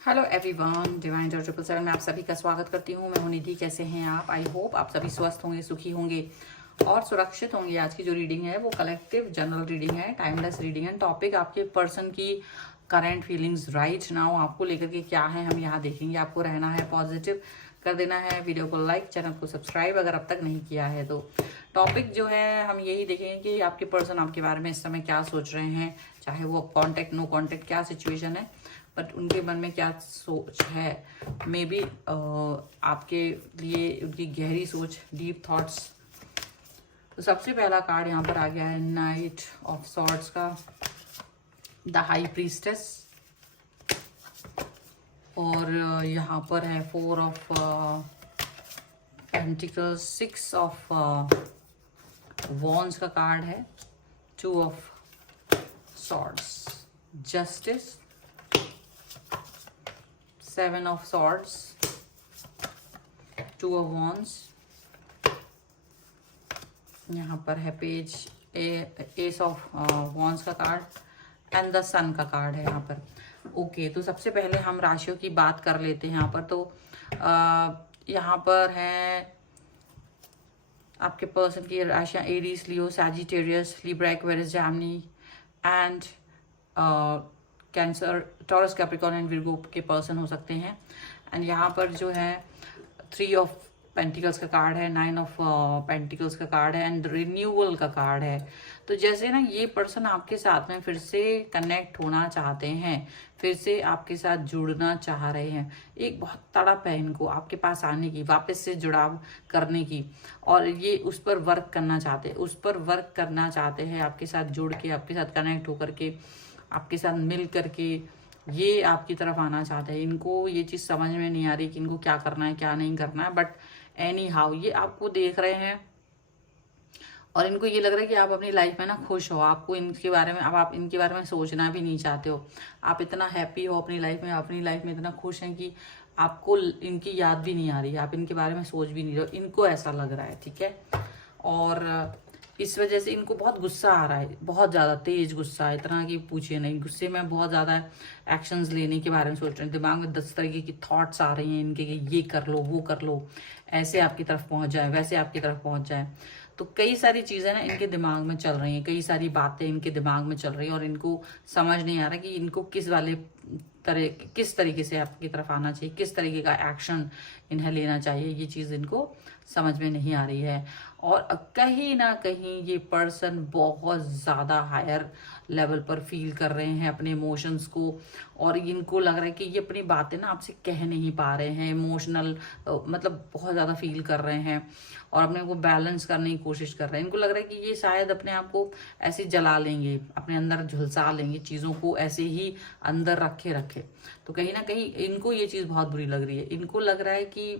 Hello everyone, divine जो 777 में आप सभी का स्वागत करती हूँ। मैं हूँ निधि। कैसे हैं आप? आई होप आप सभी स्वस्थ होंगे, सुखी होंगे और सुरक्षित होंगे। आज की जो रीडिंग है वो कलेक्टिव जनरल रीडिंग है, टाइमलेस रीडिंग है। टॉपिक आपके पर्सन की करंट फीलिंग्स राइट नाउ आपको लेकर के क्या है, हम यहाँ देखेंगे। आपको रहना है पॉजिटिव, कर देना है वीडियो को लाइक, चैनल को सब्सक्राइब अगर अब तक नहीं किया है तो। टॉपिक जो है हम यही देखेंगे कि आपके पर्सन आपके बारे में इस समय क्या सोच रहे हैं, चाहे वो कांटेक्ट नो कांटेक्ट क्या सिचुएशन है, बट उनके मन में क्या सोच है। मे बी आपके लिए उनकी गहरी सोच, डीप थॉट्स। तो सबसे पहला कार्ड यहाँ पर आ गया है नाइट ऑफ सॉर्ड्स का, द हाई प्रीस्टेस। और यहाँ पर है 4 ऑफ पेंटिकल्स, 6 ऑफ वॉन्ड्स का कार्ड है, 2 of swords, justice, 7 of swords, 2 of wands. यहाँ पर है पेज एस ऑफ वॉन्ड्स का कार्ड एंड द सन का कार्ड है यहाँ पर। ओके, तो सबसे पहले हम राशियों की बात कर लेते हैं यहाँ पर। तो यहाँ पर है आपके पर्सन की राशियाँ Aries, Leo, Sagittarius, Libra, Aquarius, Gemini and Cancer, Taurus, Capricorn and Virgo के पर्सन हो सकते हैं। एंड यहाँ पर जो है 3 ऑफ पेंटिकल्स का कार्ड है, 9 ऑफ पेंटिकल्स का कार्ड है एंड रिन्यूअल का कार्ड है। तो जैसे ना ये पर्सन आपके साथ में फिर से कनेक्ट होना चाहते हैं, फिर से आपके साथ जुड़ना चाह रहे हैं। एक बहुत तड़प है इनको आपके पास आने की, वापस से जुड़ाव करने की, और ये उस पर वर्क करना चाहते हैं, उस पर वर्क करना चाहते हैं आपके साथ जुड़ के, आपके साथ कनेक्ट होकर के, आपके साथ मिल करके ये आपकी तरफ आना चाहते हैं। इनको ये चीज़ समझ में नहीं आ रही कि इनको क्या करना है क्या नहीं करना है, बट एनी हाउ ये आपको देख रहे हैं और इनको ये लग रहा है कि आप अपनी लाइफ में ना खुश हो। आपको इनके बारे में, अब आप इनके बारे में सोचना भी नहीं चाहते हो। आप इतना हैप्पी हो अपनी लाइफ में, अपनी लाइफ में इतना खुश हैं कि आपको इनकी याद भी नहीं आ रही है, आप इनके बारे में सोच भी नहीं रहे हो। इनको ऐसा लग रहा है, ठीक है। और इस वजह से इनको बहुत गुस्सा आ रहा है, बहुत ज़्यादा तेज गुस्सा है, इतना कि पूछिए नहीं। गुस्से में बहुत ज़्यादा एक्शंस लेने के बारे में सोच रहे हैं, दिमाग में 10 तरीके की थॉट्स आ रही हैं इनके कि ये कर लो, वो कर लो, ऐसे आपकी तरफ पहुंच जाए, वैसे आपकी तरफ पहुंच जाए। तो कई सारी चीज़ें ना इनके दिमाग में चल रही हैं, कई सारी बातें इनके दिमाग में चल रही हैं और इनको समझ नहीं आ रहा कि इनको किस तरीके से आपकी तरफ आना चाहिए, किस तरीके का एक्शन इन्हें लेना चाहिए। ये चीज़ इनको समझ में नहीं आ रही है। और कहीं ना कहीं ये पर्सन बहुत ज़्यादा हायर लेवल पर फील कर रहे हैं अपने इमोशंस को, और इनको लग रहा है कि ये अपनी बातें ना आपसे कह नहीं पा रहे हैं। इमोशनल मतलब बहुत ज़्यादा फील कर रहे हैं और अपने को बैलेंस करने की कोशिश कर रहे हैं। इनको लग रहा है कि ये शायद अपने आप को ऐसे जला लेंगे, अपने अंदर झुलसा लेंगे, चीज़ों को ऐसे ही अंदर रखे रखे। तो कहीं ना कहीं इनको ये चीज़ बहुत बुरी लग रही है। इनको लग रहा है कि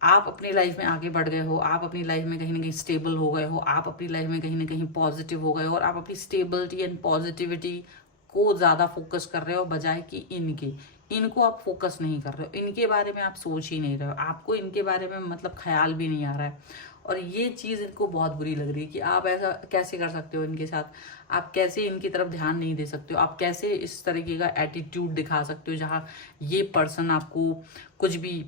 आप अपनी लाइफ में आगे बढ़ गए हो, आप अपनी लाइफ में कहीं ना कहीं स्टेबल हो गए हो, आप अपनी लाइफ में कहीं ना कहीं पॉजिटिव हो गए हो और आप अपनी स्टेबिलिटी एंड पॉजिटिविटी को ज़्यादा फोकस कर रहे हो बजाय कि इनको आप फोकस नहीं कर रहे हो। इनके बारे में आप सोच ही नहीं रहे हो, आपको इनके बारे में मतलब ख्याल भी नहीं आ रहा है। और ये चीज़ इनको बहुत बुरी लग रही है कि आप ऐसा कैसे कर सकते हो इनके साथ, आप कैसे इनकी तरफ ध्यान नहीं दे सकते हो, आप कैसे इस तरीके का एटीट्यूड दिखा सकते हो जहाँ ये पर्सन आपको कुछ भी,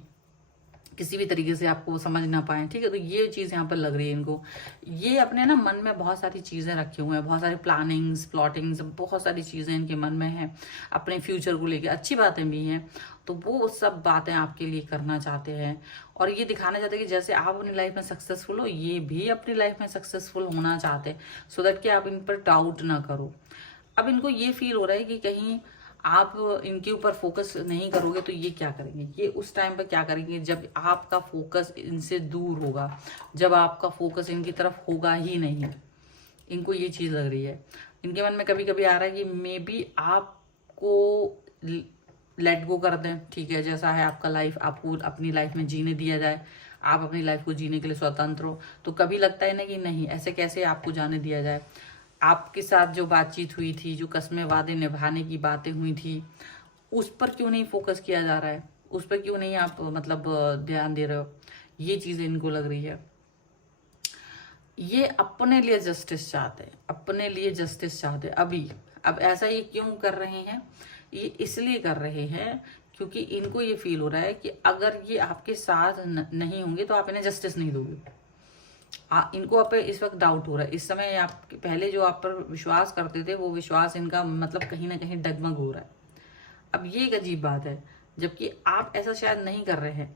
किसी भी तरीके से आपको समझ ना पाए, ठीक है। तो ये चीज़ यहाँ पर लग रही है इनको। ये अपने ना मन में बहुत सारी चीज़ें रखे हुए हैं, बहुत सारी प्लानिंग्स, प्लॉटिंग्स, बहुत सारी चीज़ें इनके मन में हैं अपने फ्यूचर को लेके। अच्छी बातें भी हैं, तो वो सब बातें आपके लिए करना चाहते हैं और ये दिखाना चाहते हैं कि जैसे आप अपनी लाइफ में सक्सेसफुल हो, ये भी अपनी लाइफ में सक्सेसफुल होना चाहते हैं, सो दैट कि आप इन पर डाउट ना करो। अब इनको ये फील हो रहा है कि कहीं आप इनके ऊपर फोकस नहीं करोगे तो ये क्या करेंगे, ये उस टाइम पर क्या करेंगे जब आपका फोकस इनसे दूर होगा, जब आपका फोकस इनकी तरफ होगा ही नहीं। इनको ये चीज़ लग रही है। इनके मन में कभी कभी आ रहा है कि मे बी आपको लेट गो कर दें, ठीक है, जैसा है आपका लाइफ, आपको अपनी लाइफ में जीने दिया जाए, आप अपनी लाइफ को जीने के लिए स्वतंत्र हो। तो कभी लगता है ना कि नहीं, ऐसे कैसे आपको जाने दिया जाए। आपके साथ जो बातचीत हुई थी, जो कस्में वादे निभाने की बातें हुई थी, उस पर क्यों नहीं फोकस किया जा रहा है, उस पर क्यों नहीं आप मतलब ध्यान दे रहे हो। ये चीज़ इनको लग रही है। ये अपने लिए जस्टिस चाहते हैं, अपने लिए जस्टिस चाहते हैं अभी। अब ऐसा ये क्यों कर रहे हैं, ये इसलिए कर रहे हैं क्योंकि इनको ये फील हो रहा है कि अगर ये आपके साथ नहीं होंगे तो आप इन्हें जस्टिस नहीं दोगे। इनको आप पे इस वक्त डाउट हो रहा है। इस समय आप पहले जो आप पर विश्वास करते थे वो विश्वास इनका मतलब कहीं ना कहीं डगमग हो रहा है। अब ये एक अजीब बात है, जबकि आप ऐसा शायद नहीं कर रहे हैं,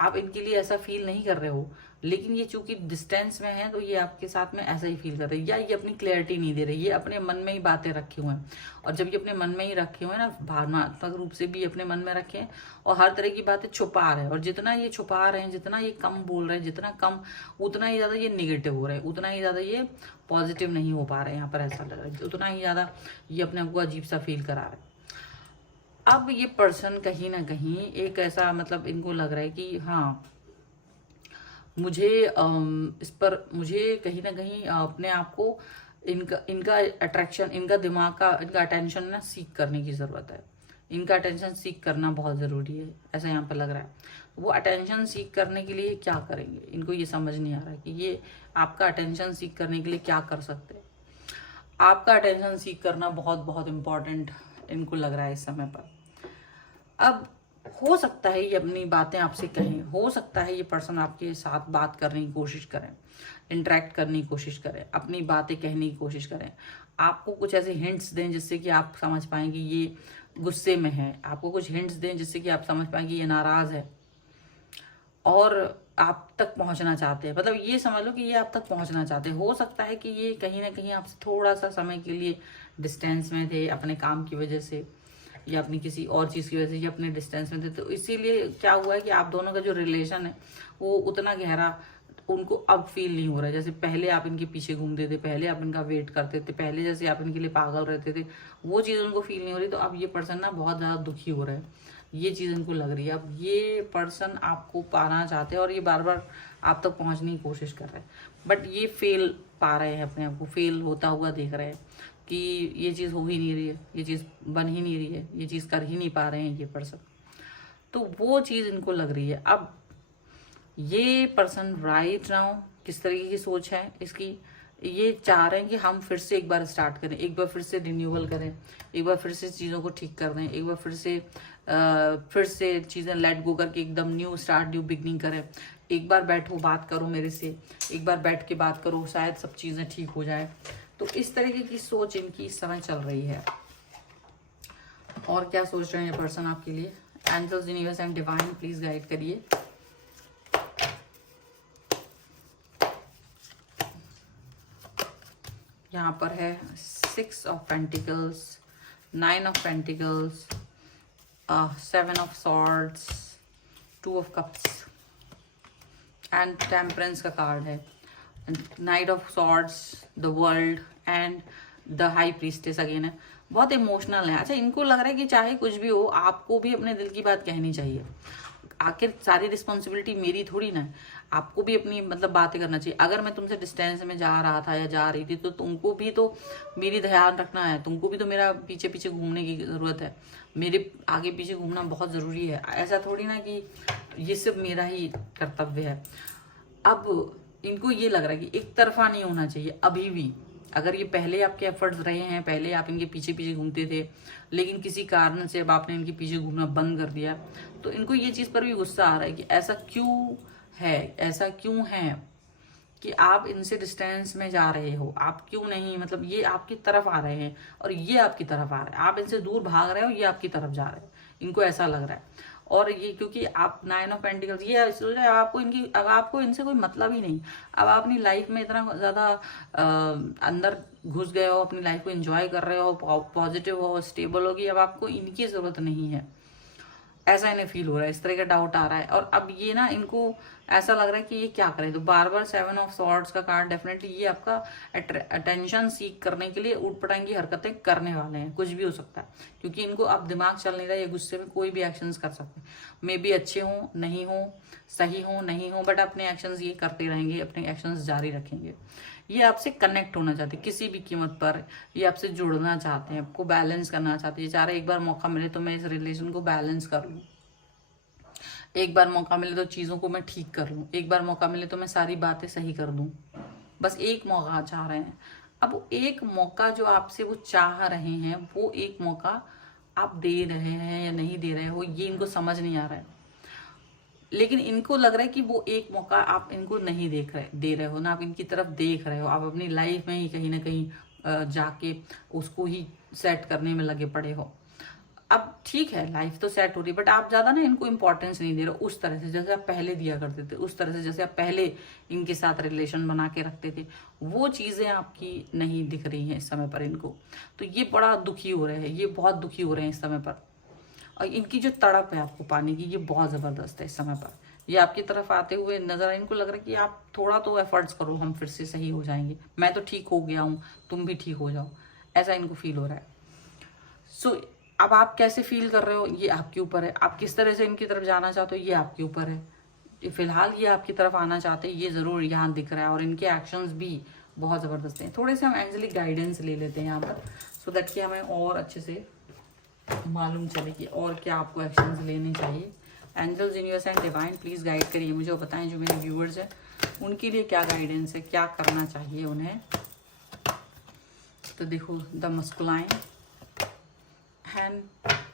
आप इनके लिए ऐसा फील नहीं कर रहे हो, लेकिन ये चूंकि डिस्टेंस में है तो ये आपके साथ में ऐसा ही फील कर रहे हैं, या ये अपनी क्लैरिटी नहीं दे रहे, ये अपने मन में ही बातें रखे हुए हैं। और जब ये अपने मन में ही रखे हुए हैं ना, भावनात्मक रूप से भी अपने मन में रखे हैं और हर तरह की बातें छुपा रहे हैं, और जितना ये छुपा रहे हैं, जितना ये कम बोल रहे हैं, जितना कम, उतना ही ज्यादा ये निगेटिव हो रहे हैं, उतना ही ज्यादा ये पॉजिटिव नहीं हो पा रहे हैं। यहाँ पर ऐसा लग रहा है उतना ही ज्यादा ये अपने आप को अजीब सा फील करा रहे हैं। अब ये पर्सन कहीं ना कहीं एक ऐसा मतलब इनको लग रहा है कि हाँ, मुझे इस पर मुझे कहीं ना कहीं अपने आप को इनका इनका अट्रैक्शन, इनका दिमाग का, इनका अटेंशन ना सीख करने की ज़रूरत है। इनका अटेंशन सीख करना बहुत ज़रूरी है, ऐसा यहाँ पर लग रहा है। वो अटेंशन सीख करने के लिए क्या करेंगे, इनको ये समझ नहीं आ रहा कि ये आपका अटेंशन सीख करने के लिए क्या कर सकते हैं। आपका अटेंशन सीख करना बहुत बहुत इम्पॉर्टेंट इनको लग रहा है इस समय पर। अब हो सकता है ये अपनी बातें आपसे कहें, हो सकता है ये पर्सन आपके साथ बात करने की कोशिश करें, इंटरेक्ट करने की कोशिश करें, अपनी बातें कहने की कोशिश करें, आपको कुछ ऐसे हिंट्स दें जिससे कि आप समझ पाएं कि ये गुस्से में है, आपको कुछ हिंट्स दें जिससे कि आप समझ पाएं कि ये नाराज है और आप तक पहुंचना चाहते हैं। मतलब ये समझ लो कि ये आप तक पहुंचना चाहते हैं। हो सकता है कि ये कहीं ना कहीं आपसे थोड़ा सा समय के लिए डिस्टेंस में थे, अपने काम की वजह से या अपनी किसी और चीज़ की वजह से ये अपने डिस्टेंस में थे, तो इसीलिए क्या हुआ है कि आप दोनों का जो रिलेशन है वो उतना गहरा उनको अब फील नहीं हो रहा है। जैसे पहले आप इनके पीछे घूमते थे, पहले आप इनका वेट करते थे, पहले जैसे आप इनके लिए पागल रहते थे, वो चीज़ उनको फील नहीं हो रही। तो अब ये पर्सन ना बहुत ज़्यादा दुखी हो रहा है, ये चीज़ इनको लग रही है। अब ये पर्सन आपको पाना चाहते हैं और ये बार बार आप तक पहुँचने की कोशिश कर रहे हैं, बट ये फेल पा रहे हैं, अपने आप को फेल होता हुआ देख रहे हैं कि ये चीज़ हो ही नहीं रही है, ये चीज़ बन ही नहीं रही है, ये चीज़ कर ही नहीं पा रहे हैं ये पर्सन। तो वो चीज़ इनको लग रही है। अब ये पर्सन राइट नाउ किस तरीके की सोच है इसकी, ये चाह रहे हैं कि हम फिर से एक बार स्टार्ट करें, एक बार फिर से रिन्यूअल करें, एक बार फिर से चीज़ों को ठीक कर दें, एक बार फिर से चीज़ें लेट गो करके एकदम न्यू स्टार्ट, न्यू बिगनिंग करें। एक बार बैठो, बात करो मेरे से, एक बार बैठ के बात करो, शायद सब चीज़ें ठीक हो जाए। तो इस तरीके की सोच इनकी इस समय चल रही है। और क्या सोच रहे हैं ये पर्सन आपके लिए? Angels, universe and divine please guide करिए। यहाँ पर है 6 of pentacles, 9 of pentacles, 7 of swords, 2 of cups and temperance का कार्ड है, knight of swords, the world and the high priestess again है। बहुत इमोशनल है। अच्छा, इनको लग रहा है कि चाहे कुछ भी हो आपको भी अपने दिल की बात कहनी चाहिए। आखिर सारी रिस्पॉन्सिबिलिटी मेरी थोड़ी ना है, आपको भी अपनी मतलब बातें करना चाहिए। अगर मैं तुमसे डिस्टेंस में जा रहा था या जा रही थी तो तुमको भी तो मेरी ध्यान रखना है, तुमको भी तो मेरा पीछे पीछे घूमने की जरूरत है, मेरे आगे पीछे घूमना बहुत जरूरी है। ऐसा थोड़ी ना कि ये सिर्फ मेरा ही कर्तव्य है। अब इनको ये लग रहा है कि एक तरफा नहीं होना चाहिए अभी भी। अगर ये पहले आपके एफर्ट्स रहे हैं, पहले आप इनके पीछे पीछे घूमते थे, लेकिन किसी कारण से अब आपने इनके पीछे घूमना बंद कर दिया, तो इनको ये चीज़ पर भी गुस्सा आ रहा है कि ऐसा क्यों है, ऐसा क्यों है कि आप इनसे डिस्टेंस में जा रहे हो। आप क्यों नहीं, मतलब ये आपकी तरफ आ रहे हैं और ये आपकी तरफ आ रहे हैं, आप इनसे दूर भाग रहे हो, ये आपकी तरफ जा रहे हैं, इनको ऐसा लग रहा है। और ये क्योंकि आप 9 ऑफ पेंटिकल्स, ये सोच रहे आपको इनकी, अब आपको इनसे कोई मतलब ही नहीं। अब आप अपनी लाइफ में इतना ज़्यादा अंदर घुस गए हो, अपनी लाइफ को एंजॉय कर रहे हो, पॉजिटिव हो, स्टेबल होगी, अब आपको इनकी ज़रूरत नहीं है, ऐसा इन्हें फील हो रहा है, इस तरह का डाउट आ रहा है। और अब ये ना इनको ऐसा लग रहा है कि ये क्या करें। तो बार बार 7 ऑफ सॉर्ड्स का कार्ड, डेफिनेटली ये आपका अटेंशन सीख करने के लिए ऊटपटांग की हरकतें करने वाले हैं, कुछ भी हो सकता है, क्योंकि इनको अब दिमाग चल नहीं रहा है, ये गुस्से में कोई भी एक्शंस कर सकते हैं, मे बी अच्छे हों नहीं हों, सही हों नहीं हों, बट अपने एक्शंस ये करते रहेंगे, अपने एक्शंस जारी रखेंगे। ये आपसे कनेक्ट होना चाहते हैं किसी भी कीमत पर, ये आपसे जुड़ना चाहते हैं, आपको बैलेंस करना चाहते हैं। चाह रहे एक बार मौका मिले तो मैं इस रिलेशन को बैलेंस कर लूँ, एक बार मौका मिले तो चीज़ों को मैं ठीक कर लूँ, एक बार मौका मिले तो मैं सारी बातें सही कर दूँ। बस एक मौका चाह रहे हैं। अब एक मौका जो आपसे वो चाह रहे हैं, वो एक मौका आप दे रहे हैं या नहीं दे रहे हो ये इनको समझ नहीं आ रहा है, लेकिन इनको लग रहा है कि वो एक मौका आप इनको नहीं दे रहे हो ना, आप इनकी तरफ देख रहे हो, आप अपनी लाइफ में ही कहीं ना कहीं जाके उसको ही सेट करने में लगे पड़े हो। अब ठीक है, लाइफ तो सेट हो रही है, बट आप ज्यादा ना इनको इंपॉर्टेंस नहीं दे रहे उस तरह से जैसे आप पहले दिया करते थे, उस तरह से जैसे आप पहले इनके साथ रिलेशन बना के रखते थे। वो चीजें आपकी नहीं दिख रही हैं इस समय पर इनको, तो ये बड़ा दुखी हो रहे हैं, ये बहुत दुखी हो रहे हैं इस समय पर। और इनकी जो तड़प है आपको पाने की, ये बहुत जबरदस्त है इस समय पर। ये आपकी तरफ आते हुए नजर, इनको लग रहा है कि आप थोड़ा तो एफर्ट्स करो, हम फिर से सही हो जाएंगे, मैं तो ठीक हो गया हूँ, तुम भी ठीक हो जाओ, ऐसा इनको फील हो रहा है। सो अब आप कैसे फील कर रहे हो ये आपके ऊपर है, आप किस तरह से इनकी तरफ जाना चाहते हो ये आपके ऊपर है। फिलहाल ये आपकी तरफ आना चाहते हैं, ये जरूर यहाँ दिख रहा है, और इनके एक्शंस भी बहुत जबरदस्त हैं। थोड़े से हम एंजेलिक गाइडेंस ले लेते हैं यहाँ पर, सो दैट कि हमें और अच्छे से मालूम चले कि और क्या आपको एक्शंस लेने चाहिए। Angels, universe and divine please guide करिए मुझे, बताएं जो मेरे व्यूअर्स हैं उनके लिए क्या गाइडेंस है, क्या करना चाहिए उन्हें। तो देखो, द मस्कुलाइन एंड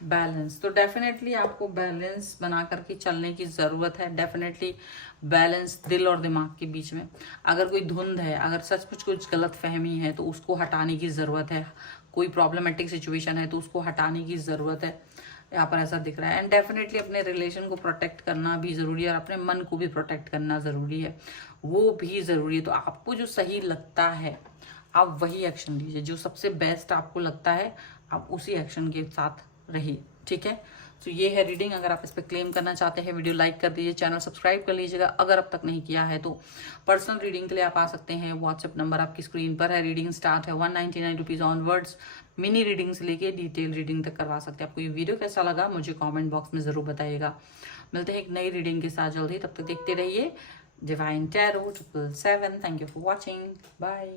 बैलेंस, तो डेफिनेटली आपको बैलेंस बना करके चलने की ज़रूरत है। डेफिनेटली बैलेंस दिल और दिमाग के बीच में, अगर कोई धुंध है, अगर सचमुच कुछ गलत फहमी है तो उसको हटाने की ज़रूरत है। कोई प्रॉब्लमेटिक सिचुएशन है तो उसको हटाने की ज़रूरत है, यहाँ पर ऐसा दिख रहा है। एंड डेफिनेटली अपने रिलेशन को प्रोटेक्ट करना भी ज़रूरी है, और अपने मन को भी प्रोटेक्ट करना ज़रूरी है, वो भी ज़रूरी है। तो आपको जो सही लगता है आप वही एक्शन लीजिए, जो सबसे बेस्ट आपको लगता है आप उसी एक्शन के साथ रहिए, ठीक है। तो ये है रीडिंग। अगर आप इस पर क्लेम करना चाहते हैं, वीडियो लाइक कर दीजिए, चैनल सब्सक्राइब कर लीजिएगा अगर अब तक नहीं किया है तो। पर्सनल रीडिंग के लिए आप आ सकते हैं, व्हाट्सएप नंबर आपकी स्क्रीन पर है। रीडिंग स्टार्ट है 199 रुपीज़ ऑनवर्ड्स। मिनी रीडिंग से लेके डिटेल रीडिंग तक करवा सकते हैं। आपको ये वीडियो कैसा लगा मुझे कॉमेंट बॉक्स में ज़रूर बताइएगा। मिलते हैं एक नई रीडिंग के साथ जल्दी, तब तक देखते रहिए divine tarot 777। Thank you for watching, bye.